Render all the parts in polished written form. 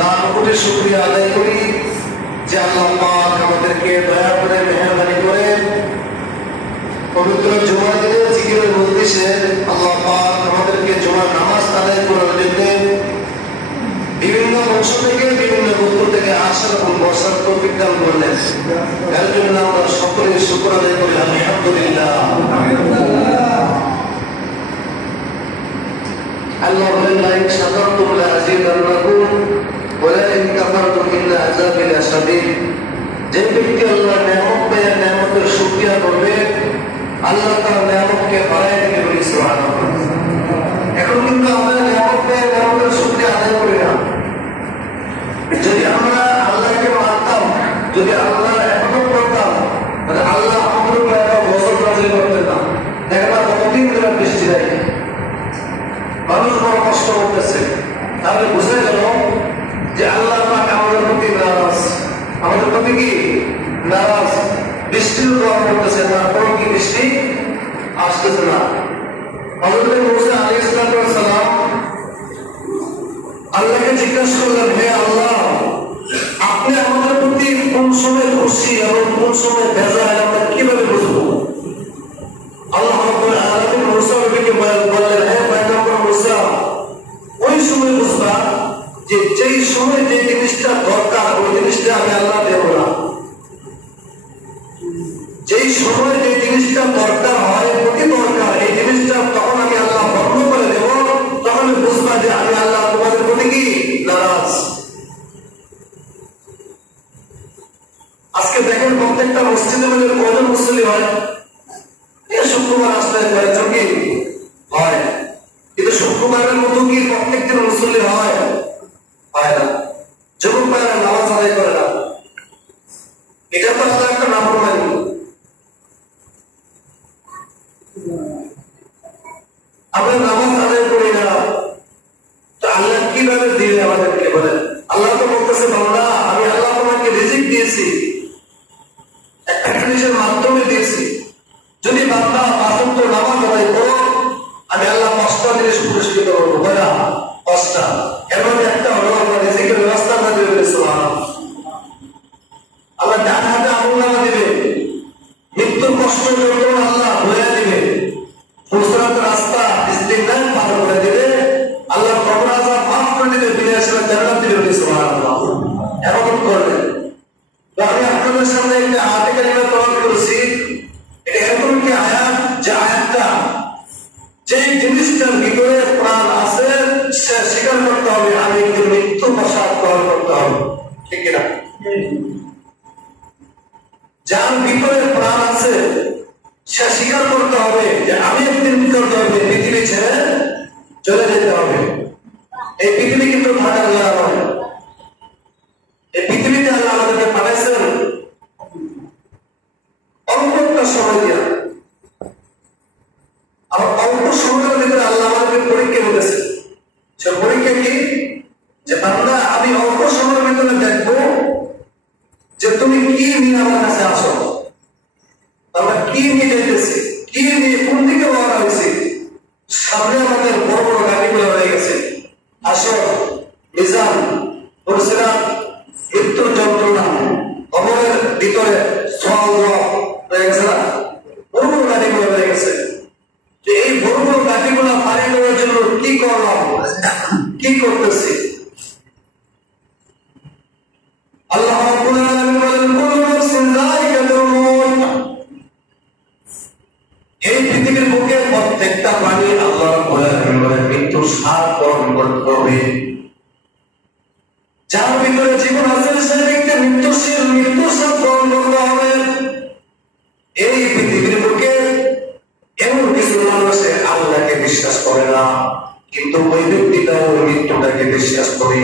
লাখ কোটি শুকরিয়া আদায় করি যে আল্লাহ পাক আমাদেরকে দয়া করে মেহেরবানি করে পবিত্র জুমার দিনে জিকিরের মজলিসে আল্লাহ পাক আমাদেরকে জুমার নামাজ আদায় করার জন্য বিভিন্ন অংশ থেকে বিভিন্ন বস্তু থেকে আসার এবং বসার তৌফিক দান করলেন। এর জন্য আমরা সকলে শুকর আদায় করি আলহামদুলিল্লাহ। আল্লাহ বলেন লাইন শাকারতুম লাযিদান্নাকুম ওয়া লাইন কাফারতুম ইন্না আযাবি লাশাদীদ। যে ব্যক্তি আল্লাহর নিয়ামত পেয়ে নিয়ামতের শুকরিয়া করবে আল্লাহ তার নিয়ামতকে বাড়ায় দিতে বলি সুবহানাল্লাহ। এখন কিন্তু আমরা নিয়ামত পেয়ে নিয়ামতের শুকরিয়া আদায় করি না। যদি আমরা আল্লাহকে মানতাম, যদি আল্লাহ ইবাদত করতাম, তাহলে আল্লাহ আমাদের উপর একটা গজব নাযিল করতেন না। দেখেন না কতদিন ধরে বৃষ্টি নাই, মানুষ বড় কষ্ট করতেছে। তাহলে বুঝে গেল যে আল্লাহ পাক আমাদের প্রতি নারাজ, আমাদের প্রতি কি নারাজ। বৃষ্টির দোয়া করতেছে, তারপরও কি বৃষ্টি আসতেছে না। হযরত মুসা আলাইহিস সালাম আল্লাহকে জিজ্ঞাসা করলেন, হে আল্লাহ, আপনি আমাদের প্রতি কোন সময় খুশি এবং কোন সময় বেজার আমরা কিভাবে বুঝবো? আল্লাহ রাব্বুল আলামিন মুসা নবীকে বললেন, হে পয়গম্বর মুসা, ওই সময় বুঝবা যে যেই সময় যে জিনিসটা দরকার ওই জিনিসটা আমি আল্লাহ দেব না। যেই সময় যে জিনিসটা দরকার হয়, অতি দরকার, এই জিনিসটা তখন আমি আল্লাহ বন্ধ করে দেব। তখন বুঝবা যে আমি আল্লাহ তোমাদের প্রতি কি নারাজ। আজকে দেখেন প্রত্যেকটা মসজিদে মধ্যে কয়জন মুসল্লি হয়? শুক্রবার আসলে কয়েকজন কি হয়, কিন্তু শুক্রবারের মতো কি প্রত্যেকদিন মুসল্লি হয়? হয় না। যুবক ভাইরা নামাজ আদায় করে না, এটা তো আল্লাহ একটা নাফরমানি। আমরা নামাজ আদায় করি না, তো আল্লাহ কিভাবে দিবে আমাদেরকে বলেন? আল্লাহ তো বলতেছে, বান্দা আমি আল্লাহ তোমাকে রিজিক দিয়েছি, একটা জিনিসের মাধ্যমে দিয়েছি। যদি বান্দা পাঁচ ওয়াক্ত নামাজ আদায় করো, আমি আল্লাহ 5টা জিনিস পুরস্কৃত করবো। কয়টা? 5টা। এর মধ্যে একটা হলো আল্লাহ রিজিকের ব্যবস্থা করে দিবে। সুবহানাল্লাহ। আল্লাহ ডান হাতে আমলনামা দিবে, মৃত্যুর কষ্ট যন্ত্রণা আল্লাহ বয়ে দিবে, ফুরসাতের রাস্তা ইস্তিগফার পার করে দিবে, আল্লাহ কবর আযাব মাফ করে দিবে, দুনিয়া ছেড়ে জান্নাত দিবে। সুবহানাল্লাহ। এরকম করবেন। তো আমি আপনাদের সামনে একটা আয়াত কারিমা তেলাওয়াত করেছি। এটা এরকম একটি আয়াত, যে আয়াতটা যে জিনিসটার ভিতরে প্রাণ আছে সে স্বীকার করতে হবে আমি একটি মৃত্যু প্রসাদ গ্রহণ করতে হবে। ঠিক কিনা? যার ভিতরে প্রাণ আছে সে স্বীকার করতে হবে যে আমি একদিন কি করতে হবে, পৃথিবী ছেড়ে চলে যেতে হবে। এই পৃথিবী কিন্তু থাকার জায়গা নয়। এই পৃথিবীতে আল্লাহ আমাদেরকে পাঠাইছেন অল্প একটা সময় দিয়া। আবার অল্প সময়ের ভিতরে আল্লাহ আমাদেরকে পরীক্ষা দিতেছে। সে পরীক্ষা কি? যে বান্দা আমি অল্প সময়ের ভিতরে দেখবো যে তুমি কি নিয়ে আমার কাছে আসো, আমরা কি নিয়ে যেতেছি, কি নিয়ে কোন দিকে রওনা হয়েছি। সামনে আমাদের বড় বড় গাড়িগুলো রয়ে গেছে, আসর, মিজান, ফুরসিরাত, মৃত্যুর যন্ত্রণা, কবরের ভিতরে সওয়াল রয়ে গেছে না, বড় বড় গাড়িগুলো রয়ে গেছে। যে এই বড় বড় গাড়িগুলো পাড়ি দেওয়ার জন্য কি করলাম, কি করতেছি? আল্লাহ রাব্বুল আলামিন বলেন, কুল্লু নাফসিন যায়িকাতুল মউত। এই পৃথিবীর বুকে প্রত্যেকটা প্রাণী আল্লাহ রাব্বুল আলামিন বলেন মৃত্যুর স্বাদ গ্রহণ করতে হবে। যার ভিতরে জীবন আছে সে ব্যক্তি মৃত্যুর স্বাদ গ্রহণ করতে হবে। এই পৃথিবীর বুকে এমন কিছু মানুষ আল্লাহকে বিশ্বাস করে না, কিন্তু ওই ব্যক্তিটাও মৃত্যুটাকে বিশ্বাস করে।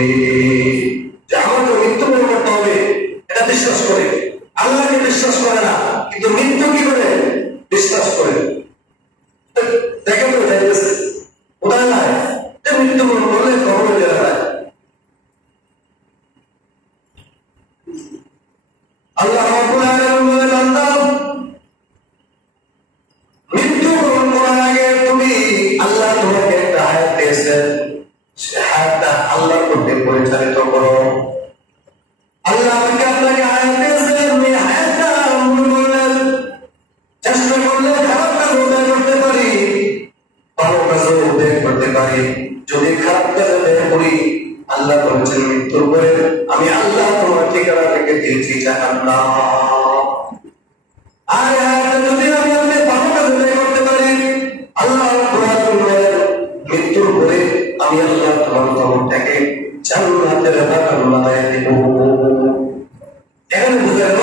যে আমাকে মৃত্যুবরণ করতে হবে এটা বিশ্বাস করে, আল্লাহকে বিশ্বাস করে না, কিন্তু মৃত্যু কি করে বিশ্বাস করে। দেখে তো যাইতেছে কোথায় নাই যে মৃত্যুবরণ করলে কবরে চলে যায়। আল্লাহ রাব্বুল আলামিন বলেন, বান্দা মৃত্যুবরণ করার আগে তুমি আল্লাহ তোমাকে একটা হায়াত দিয়েছেন, সে হায়াতটা আল্লাহর প্রতি পরিচালিত করো। বলেছেন মৃত্যুর পরে আমি আল্লাহ তোমার ঠিকানা থেকে দিয়েছি জাহান্নাম। আর যদি আমি আমাদের ভালো কাজ করতে পারি, আল্লাহ মৃত্যুর পরে আমি আল্লাহ তোমার খবরটাকে জান্নাতের বাগান বানায় দেব। এখানে বুঝা গেল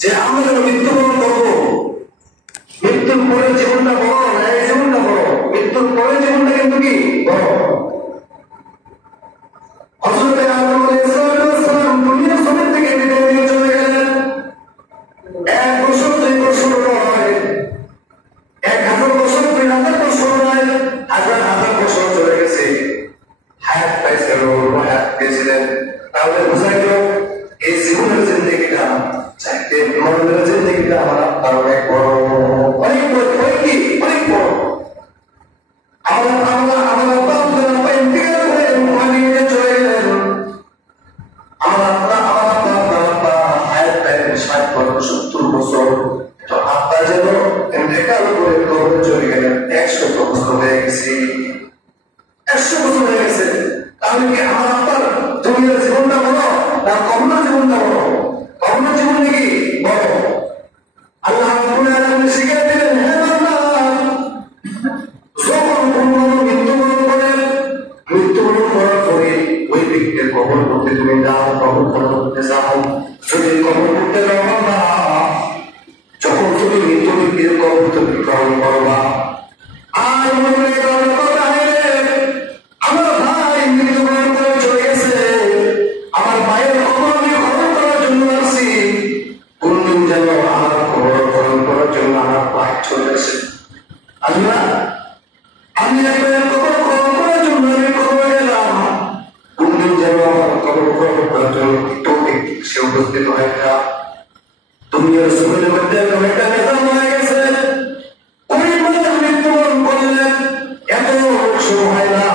যে আমরা যেন মৃত্যুবরণ করবো, মৃত্যুর পরে জীবনটা বড় না, এই জীবনটা বড়, মৃত্যুর পরে জীবনটা কিন্তু কি বড়। হযরত আদম আলাইহিস সালাম দুনিয়ার জমিন থেকে বিদায় নিয়ে চলে গেলেন। 1 বছর 2 বছর নয়, 1000 বছর 2000 বছর নয়, হাজার হাজার বছর চলে গেছে। হায়াত পাইছিল, হায়াত পেয়েছিলেন। তাহলে বোঝা গেল এই জীবনের জিন্দেগিটা চাইতে মরণের জিন্দেগিটা আমার অনেক বড়, অনেক বড়, অনেক কি অনেক বড়। আমার বাপ ইন্তেকাল করে মদিনায় চলে গেলেন। আমার হায়াত পাইলেন 60 বছর 70 বছর। তো আব্বা যেন ইন্তেকাল করে কবরে চলে গেলেন 100 বছর হয়ে গেছে, 100 বছর হয়ে গেছে। তাহলে কি আমার আব্বার দুনিয়ার জীবনটা বড় না কবরের জীবনটা বড়? কবরের জীবন নাকি বড়? আল্লাহ রাব্বুল আলামিন শিখিয়ে দিলেন, হে বান্দা, যখন কোনো মৃত্যুবরণ করেন, মৃত্যুবরণ করার পরে ওই ব্যক্তির কবর করতে তুমি যাও, কবর করতে যাও। যদি কবর করতে যাও না, যখন তুমি মৃত্যু ব্যক্তির কবর তুমি গ্রহণ করবা, আর মনে আমার ভাই মৃত্যুবরণ করে চলে গেছে, আমার ভাইয়ের খবর আমি গ্রহণ করার জন্য আসছি, কোনদিন যেন আমার খবর গ্রহণ করার জন্য আমার ভাই চলে আসে। আল্লাহ, আমি একবার খবর গ্রহণ করার জন্য আমি খবর গেলাম, কোনদিন যেন আমার খবর গ্রহণ করার জন্য সে উপস্থিত হয় না। দুনিয়ার জীবনের মধ্যে একটা নেতা মারা গেছে, ওই মানুষ মৃত্যুবরণ করলেন, এত শুরু হয় না।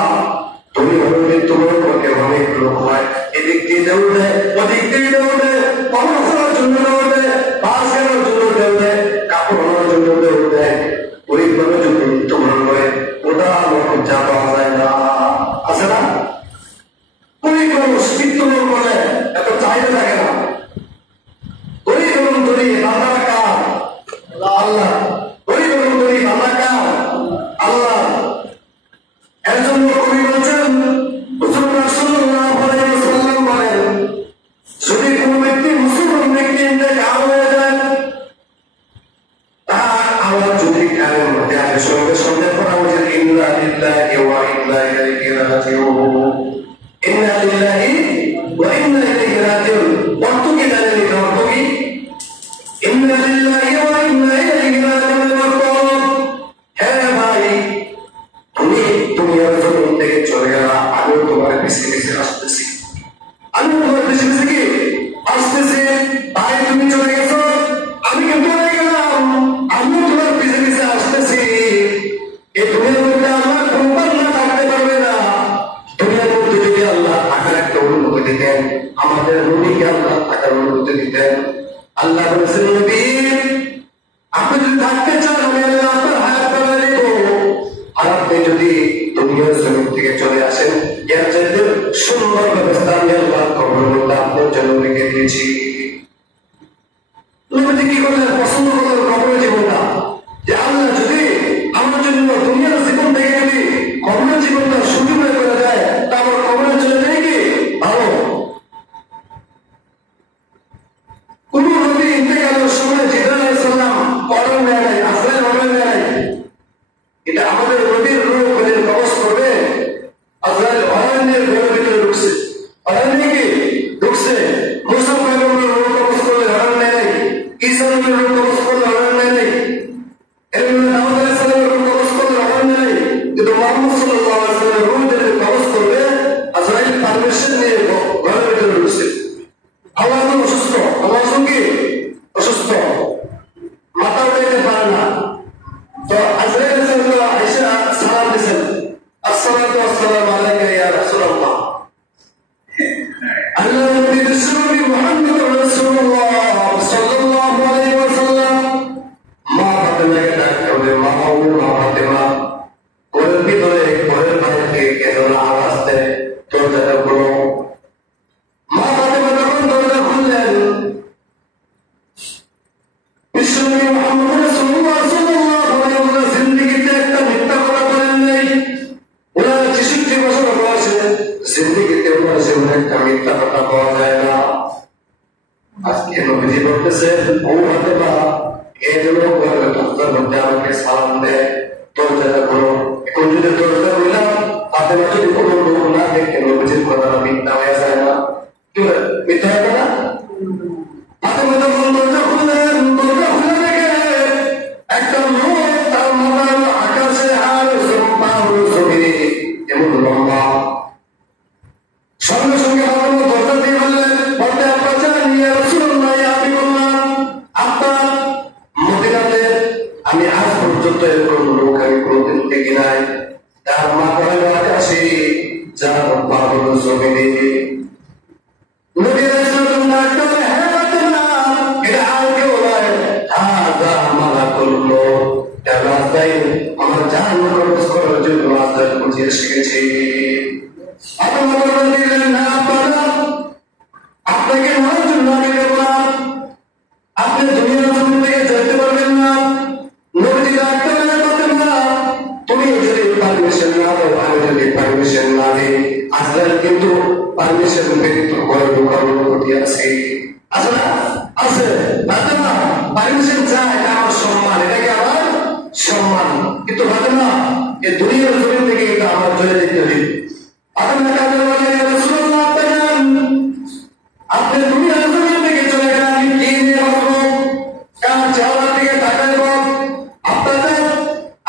তুমি হলো মৃত্যুবরণ করতে অনেক লোক হয়, এদিক দিয়ে দৌড়ে, ওদিক দিয়ে দৌড়ে, পাওয়া করার জন্য দৌড়ে, বাস কেনার জন্য দৌড়ে, কাপড় আনার জন্য দৌড়ে। ওই মানুষ যদি মৃত্যুবরণ করে ওটা লোক যা পাওয়া যায় না, আছে না? ওই মানুষ মৃত্যুবরণ করে এত চাহিদা থাকে না। ওই বলুন ধরি বাংলা কার? আল্লাহ। ওই বলুন ধরি বাংলা কার? আল্লাহ। এর জন্য কবি বলছেন, হুজুর রাসূলুল্লাহ সাল্লাল্লাহু আলাইহি ওয়াসাল্লাম বলেন, যদি কোনো ব্যক্তি মুসলমান ব্যক্তি ইন্তেকাল হয়ে যায়, তার আওয়াজ যদি কানের মধ্যে আসে, সঙ্গে সঙ্গে পড়া উচিত ইন্না লিল্লাহি ওয়া ইন্না ইলাইহি রাজিউন। ইন্না লিল্লাহি ওয়া ইন্না ইলাইহি রাজিউন। অর্থ কি জানেন? অর্থ কি? ইন্না লিল্লাহি ওয়া ইন্না ইলাইহি রাজিউন। হ্যাঁ ভাই, তুমি দুনিয়ার জমিন থেকে চলে গেলা, আমিও তোমার পিছিয়ে পিছিয়ে আসতেছি, আমি তোমার পিছিয়ে পিছিয়ে কি আসতেছি। ভাই তুমি চলে গেছো, আমি কিন্তু চলে গেলাম, আমিও তোমার পিছিয়ে পিছিয়ে আসতেছি। এই দুনিয়ার মধ্যে আমার কোনো পাল্লা থাকতে পারবে না। দুনিয়ার মধ্যে যদি আল্লাহ থাকার একটা অনুমতি দিতেন, আমাদের নবীকে আল্লাহ থাকার অনুমতি দিতেন। আল্লাহ বলেছেন, নবী আপনি যদি থাকতে চান আমি আল্লাহ আপনার হায়াত বাড়ায় দেব। আর আপনি যদি দুনিয়ার জমিন থেকে চলে আসেন, এর চাইতে সুন্দর ব্যবস্থা আমি আল্লাহ কবরের মধ্যে আপনার জন্য রেখে দিয়েছি। নবীজি কি করলেন? পছন্দ করলেন কবরের জীবনটা, যে আল্লাহ যদি আমার জন্য দুনিয়ার জীবন থেকে যদি কবরের জীবনটা সুযোগ করে দেয়, তারপর কবরে চলে যায় কি ভালো। কোন নবী ইন্তেকালের সময় জিবরাইল আলাইহিস সালাম অর্ডার নেয় নাই, আজরাইল অর্ডার নেয় নাই, এটা আমাদের নবীর রূহ বলে কবজ করবে। আজরাইল অর্ডার নিয়ে ঘরের ভিতরে ঢুকছে, অর্ডার নিয়ে কি ঢুকছে। মুসা পয়গম্বরের রূহ কবজ করলে অর্ডার নেয় নাই, ঈসা নবীর রূহ কবজ করলে অর্ডার নেয় নাই, এরপরে দাউদ আলাইহিস সালামের রূহ কবজ করলে অর্ডার নেয় নাই। কিন্তু মুহাম্মদ সাল্লাল্লাহু আলাইহি ওয়াসাল্লামের রূহ যদি কবজ করবে, আজরাইল পারমিশন নিয়ে ঘরের ভিতরে ঢুকছে। আল্লাহ অসুস্থ, আল্লাহ সঙ্গে অসুস্থ, মাথা উঠাইতে পারে না। তো আজরাইল আয়েশা সালাম দিয়েছেন, আসসালাতু ওয়াসসালামু আলাইকা ইয়া রাসূলুল্লাহ। আল্লাহ নবী বিশ্বনবী মুহাম্মদ রাসূলুল্লাহ সাল্লাল্লাহু আলাইহি ওয়াসাল্লাম মা ফাতেমাকে ডাক করে, মা ফাতেমা, ঘরের ভিতরে ঘরের বাইরে থেকে কেন আওয়াজ দেয়, দরজাটা খোলো। জীবনে একটা মিথ্যা কথা পাওয়া যায় না। আজকে নবীজি বলতেছে ও ফাতেমা এই জন্য দরজার মধ্যে আমাকে সালাম দেয়, দরজাটা করো। এখন যদি দরজা করলাম ফাতেমা যদি কোনো লোক না দেখে নবীজির কথাটা মিথ্যা হয়ে যায় না? কি বলে মিথ্যা হবে না? ফাতেমা যখন দরজা খুললেন, দরজা খুলে দেখে একটা লোক তার মাথার আকাশে আর জমিনে এমন লম্বা। সঙ্গে সঙ্গে ফাতেমা দরজা দিয়ে বললেন, বলতে আব্বা জান ইয়া রাসূলুল্লাহ, আমি বললাম আব্বা মদিনাতে আমি আজ পর্যন্ত এরকম লোক আমি কোনোদিন দেখি নাই, যার মাথার আকাশে যার পা হলো জমিনে। নবী রাসূলুল্লাহ ডাকলেন, হ্যাঁ ফাতেমা, এটা আর কেউ নয়, হাযা মালাকুল মউত, এটা রাস্তায় আমার জান খরচ করার জন্য আজাদ বুঝে এসে গেছে। ফাতেমা বললেন, না আব্বা না, আপনাকে নেওয়ার জন্য আমি দেব না, আপনি দুনিয়ার জমিন থেকে যেতে পারবেন না। নবীজি ডাকলেন, ফাতেমা তুমি যদি পারমিশন না দাও, আমি যদি পারমিশন না দিই, আজরাইল কিন্তু পারমিশন ব্যতীত ঘরে ঢোকার অনুমতি আছে। আছে না? আছে। ফাতেমা পারমিশন চায়, এটা আমার সম্মান, এটাকে আমার সম্মান। কিন্তু ফাতেমা এই দুনিয়ার জমিন থেকে এটা আমার চলে যেতে হবে। ফাতেমা কাজে বলে, ইয়া রাসূলুল্লাহ আপনি দুনিয়ার জমিন থেকে চলে গেলে আমি কি নিয়ে আসবো, কার চেহারার দিকে তাকাইব? আপনাদের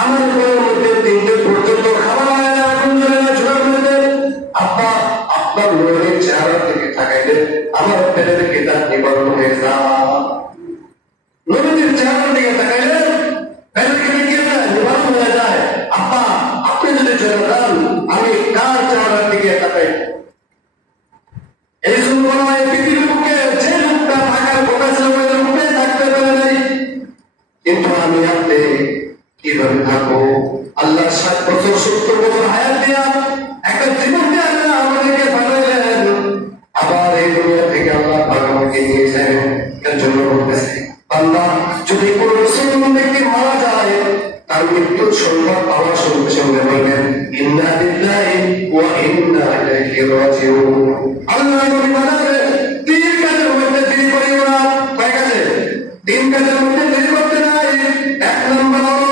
আমার ঘরের মধ্যে 3 দিন পর্যন্ত খাবার হয় না, এখন চলে না ঝোলার মধ্যে। আব্বা আপনার লোকের চেহারার দিকে তাকাইলে আমার পেটের কেটা নিবারণ হয়ে যায়। নবীজির চেহারার দিকে তাকাইলে পেটের কেটে গিয়ে নিবারণ হয়ে যায়। আব্বা আপনি যদি চলে যান আমি কার চেহারার দিকে তাকাই? এই জন্য পৃথিবীর বুকে যে লোকটা থাকার কথা ছিল ওই লোকটাই থাকতে পারে নাই। কিন্তু আমি আপনি কিভাবে থাকবো? আল্লাহ 60 বছর 70 বছর হায়াত দিয়া একটা জীবন দিয়ে আল্লাহ আমাদেরকে পাঠাইলেন, আবার এই দুনিয়া থেকে আল্লাহ আমাকে নিয়েছেন। এর জন্য বলতেছে বান্দা যদি কোনো মুসলমান ব্যক্তি মারা যায়, তার মৃত্যুর সংবাদ পাওয়ার সঙ্গে সঙ্গে বলবেন ইন্না লিল্লাহি ওয়া ইন্না ইলাইহি রাজিউন। আল্লাহ নবী বলেন 3 কাজের মধ্যে দেরি করিও না। কয় কাজে? 3 কাজের মধ্যে দেরি করতে নাই। 1 নম্বর হলো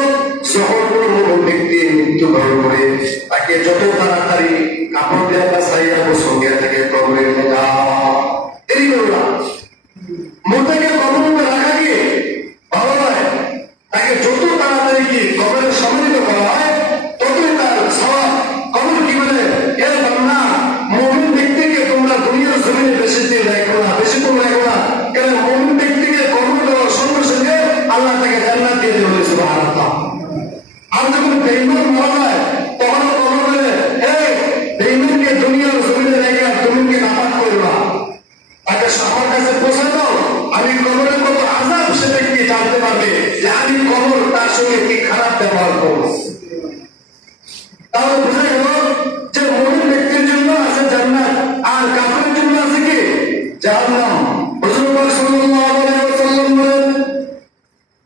যখন কোনো মুমিন ব্যক্তি মৃত্যুবরণ করে তাকে যত তাড়াতাড়ি কাপড় দিয়ে বাঁচাইয়া গোসল দিয়া থেকে কবরে নিয়ে যাও। দেরি করো না। মুর্দাকে কবরের মধ্যে রাখা গিয়ে ভালো নয়, তাকে যত তাড়াতাড়ি কি কবরে সম্মিলিত করা হয় ততই তার সওয়াব। কবর কি বলে, এ বান্দা মুমিন ব্যক্তিকে তোমরা দুনিয়ার জমিনে বেশি দিন রাখো না, বেশি দিন রাখো না, কারণ মুমিন ব্যক্তিকে কবর দেওয়ার সঙ্গে সঙ্গে আল্লাহ তাকে জান্নাত দিয়ে দেবে সুবহানাল্লাহ। আর যখন বেঈমান মারা যায় তখন কবর বলে, এই বেঈমানকে দুনিয়ার জমিনে রেখে তুমি কি নাপাক করবা, তাকে আমার কাছে পৌঁছে দাও, আমি কবরের কত আযাব সে ব্যক্তি জানতে পারবে যে আমি কবর তার সঙ্গে কি খারাপ ব্যবহার করব। তাহলে বোঝা গেল যে মুমিন ব্যক্তির জন্য আছে জান্নাত আর কাফেরের জন্য আছে কি জাহান্নাম। রাসূল সাল্লাল্লাহু আলাইহি ওয়াসাল্লাম বলেন,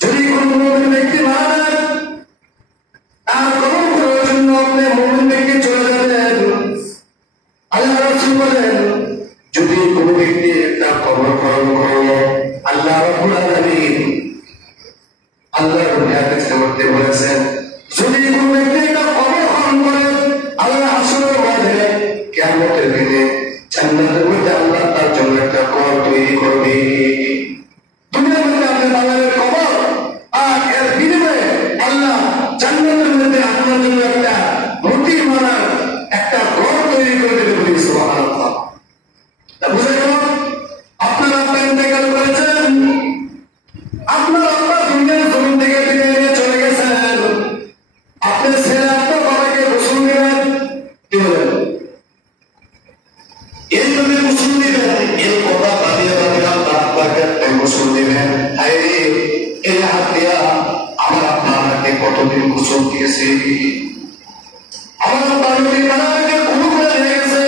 যদি কোনো মুমিন ব্যক্তি মারা যায় তার কবর করার জন্য আপনি মুমিন ব্যক্তি চলে যাবেন। আল্লাহ রাসূল বলেন, যদি কোনো ব্যক্তি একটা কবর খনন করলো, আল্লাহ রাব্বুল আলামিন আল্লাহর হাদিসের মধ্যে বলেছেন, যদি কোনো ব্যক্তি একটা কবর খনন করে আল্লাহ হাসরের মাঠে কিয়ামতের দিনে জান্নাতের মধ্যে আল্লাহ তার জন্য একটা ঘর তৈরি করবে। দুনিয়ার মধ্যে আপনি বানালেন কবর, আর এর বিনিময়ে আল্লাহ জান্নাতের মধ্যে আপনার জন্য একটা মূর্তি মানার একটা ঘর তৈরি করে দেবে বলে সুবহানাল্লাহ। বুঝে গেল? আপনার আব্বা ইন্তেকাল করেছেন, আপনার আব্বা দুনিয়ার জমিন থেকে বিদায় নিয়ে চলে গেছেন, আপনার ছেলে আপনার বাবাকে গোসল দিবেন, কি বলেন? এই জন্য গোসল দিবেন, এর কথা বাদিয়ে বাদিয়ে আপনার আব্বাকে গোসল দিবেন। হায় রে, এই হাত দিয়া আমার আব্বা আমাকে কতদিন গোসল দিয়েছে, আমার আব্বা নদীর পাড়াকে ঘুম করে নিয়ে গেছে,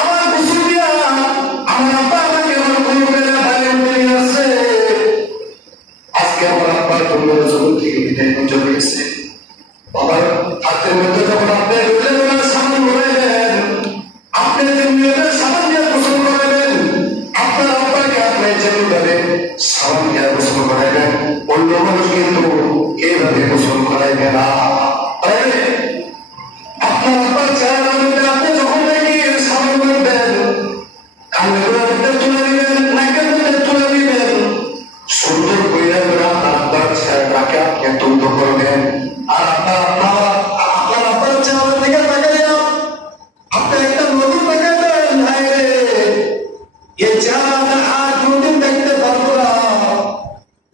আমার গোসল দিয়া আমার আব্বা আমাকে আমার ঘুম করে এই চেহারা আর কোনদিন দেখতে পারবো না।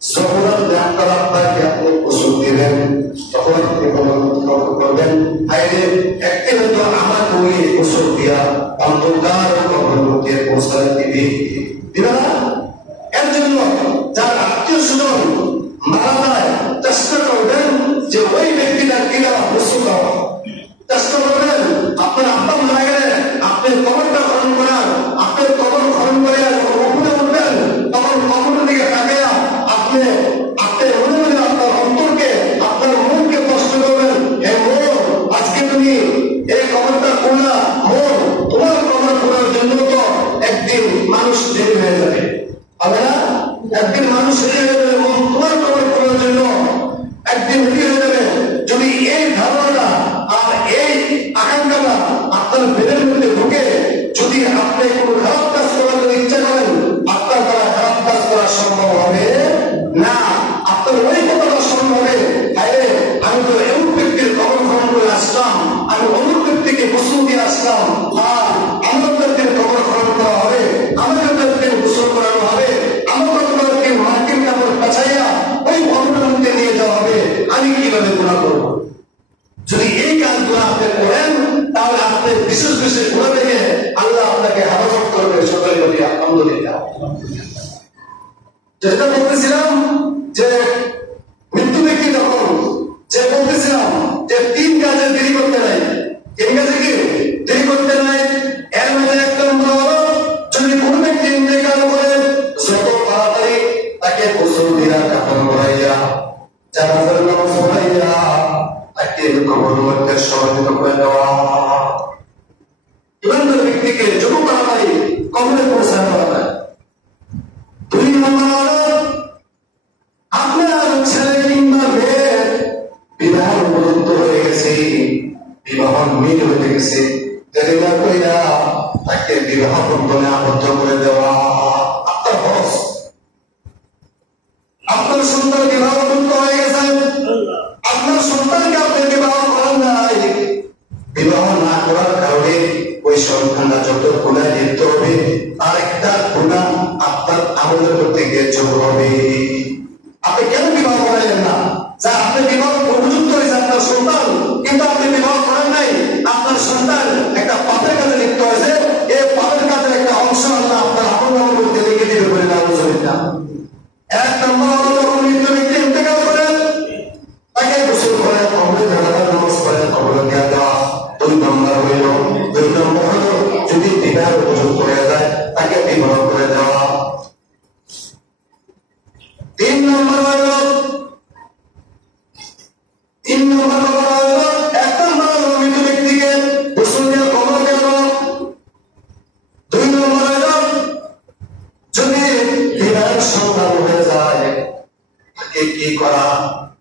যখন আপনার আব্বাকে আপনি ওষুধ দিবেন তখন আপনি করবেন আইরে একদিন তো আমার বই ওষুধ দিয়া অন্ধকার কবর মধ্যে পৌঁছাতে দিবি দিবে না। এর জন্য যার আত্মীয় স্বজন মারা যায় চেষ্টা করবেন যে ওই ব্যক্তিটার কিনা ওষুধ দেওয়া। চেষ্টা করবেন আপনার আব্বা মারা গেলে আপনি কবরটা খনন করার, আপনার কবর খনন করে উপরে উঠবেন তখন কবরের দিকে তাকাইয়া আপনি আপনার মনে মনে আপনার অন্তরকে আপনার মনকে কষ্ট করবেন, হে মন আজকে তুমি এই কবরটা খোলা, মন তোমার কবর খোলার জন্য তো একদিন মানুষ দেরি হয়ে যাবে, হবে না? একদিন মানুষ দেরি হয়ে যাবে, মন তোমার কবর খোলার জন্য একদিন দেরি হয়ে যাবে। যদি এই ধারণাটা আর এই আকাঙ্ক্ষাটা আপনার বেদের মধ্যে ঢুকে যদি আপনি কোনো খারাপ কাজ করার ইচ্ছা করেন আপনার দ্বারা খারাপ কাজ করা সম্ভব হবে না। আপনার ওই কথাটা সম্ভব হবে, আরে আমি তো এমন ব্যক্তির কবর খনন করে আসলাম, আমি অমুক ব্যক্তিকে গোসল দিয়ে আসলাম, আর আমার ব্যক্তির কবর খনন করা হবে, আমাদের ব্যক্তির গোসল করানো হবে, আমার ব্যক্তির মাটির কাপড় পেঁচাইয়া ওই কবরের মধ্যে নিয়ে যাওয়া হবে, আমি কিভাবে গুনাহ করব? যদি এই কাজগুলো আপনি করেন তাহলে আপনি বিশেষ বিশেষ গুনাহ থেকে আল্লাহ আপনাকে হেফাজত করবে। সকলে বলি আলহামদুলিল্লাহ। যেটা বলতেছিলাম যে মৃত্যু ব্যক্তি যখন যে বলতেছিলাম যে 3 কাজে দেরি করতে নাই, 3 কাজে কি দেরি করতে নাই। এর মধ্যে একটা হলো যদি কোনো ব্যক্তি ইন্তেকাল করে যত তাড়াতাড়ি তাকে গোসল দিয়া কাফন করাইয়া জানাজার নামাজ পড়াইয়া তাকে কবরের মধ্যে সমাহিত করে দেওয়া। ইমানদার ব্যক্তিকে যত তাড়াতাড়ি কবরে পৌঁছানো হবে। 2 নম্বর হলো আপনার ছেলে কিংবা মেয়ে বিবাহ উপযুক্ত হয়ে গেছে, বিবাহ মিল হয়ে গেছে, দেরি না কইরা তাকে বিবাহ বন্ধনে আবদ্ধ করে দেওয়া আপনার বস। আপনার সন্তান বিবাহ উপযুক্ত হয়ে গেছে, আপনার সন্তানকে আপনি বিবাহ করেন নাই, বিবাহ না করার কারণে ওই সন্তানরা যত গুনাহে লিপ্ত হবে আর একটা গুনাহ আপনার আমলের প্রতি যোগ হবে। আপনি কেন বিবাহ করাইলেন না? যা আপনি বিবাহ উপযুক্ত হয়েছে আপনার সন্তান, কিন্তু আপনি বিবাহ করেন নাই, আপনার সন্তান একটা পাপের কাজে লিপ্ত হয়েছে, এই পাপের কাজের একটা অংশ আল্লাহ আপনার আমলের মধ্যে লিখে দিবে বলে না বুঝবেন। 1 নম্বর হলো যখন মৃত্যু ব্যক্তি ইন্তেকাল করেন তাকে গোসল করে কবরে জানাজার নামাজ পড়ে কবরে দিয়ে দেওয়া। 2 নম্বর হইল যদি বিবাহ উপযুক্ত হয়ে যায় তাকে বিবাহ করে দেওয়া। 3 নম্বর হইল 1 নম্বর হলো মৃত্যু ব্যক্তিকে গোসল দিয়ে কবরে দেওয়া। 2 নম্বর হইল যদি বিবাহের সন্তান হয়ে যায় তাকে কি করা?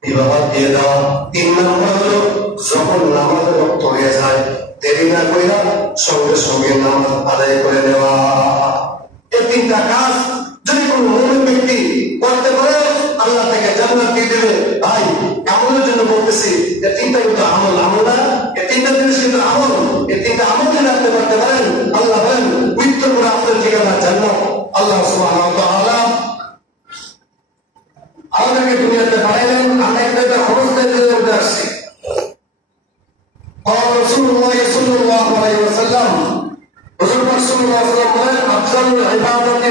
বিবাহ দিয়ে দেওয়া। 3 নম্বর হলো যখন নামাজের রক্ত হয়ে যায় দেরি না কইরা সঙ্গে সঙ্গে নামাজ আদায় করে নেওয়া। এই 3টা কাজ যদি কোন মুমিন ব্যক্তি করতে পারে আল্লাহ তাকে জান্নাত দিয়ে দেবে। ভাই আমলের জন্য বলতেছি, এই 3টা কিন্তু আমল, আমল না, এই 3টা জিনিস কিন্তু আমল। এই 3টা আমল যদি আপনি করতে পারেন আল্লাহ বলেন মৃত্যুর পরে আপনার ঠিকানা জান্নাত। আল্লাহ সুবহানাহু ওয়া তাআলা আমাদেরকে দুনিয়াতে পাঠাইলেন, আমরা একটা খরচ দিয়ে আসছি। রাসূলুল্লাহ সাল্লাল্লাহু আলাইহি ওয়াসাল্লাম, রাসূল পাক সাল্লাল্লাহু আলাইহি ওয়াসাল্লাম বলেন আফজালুল ইবাদাতি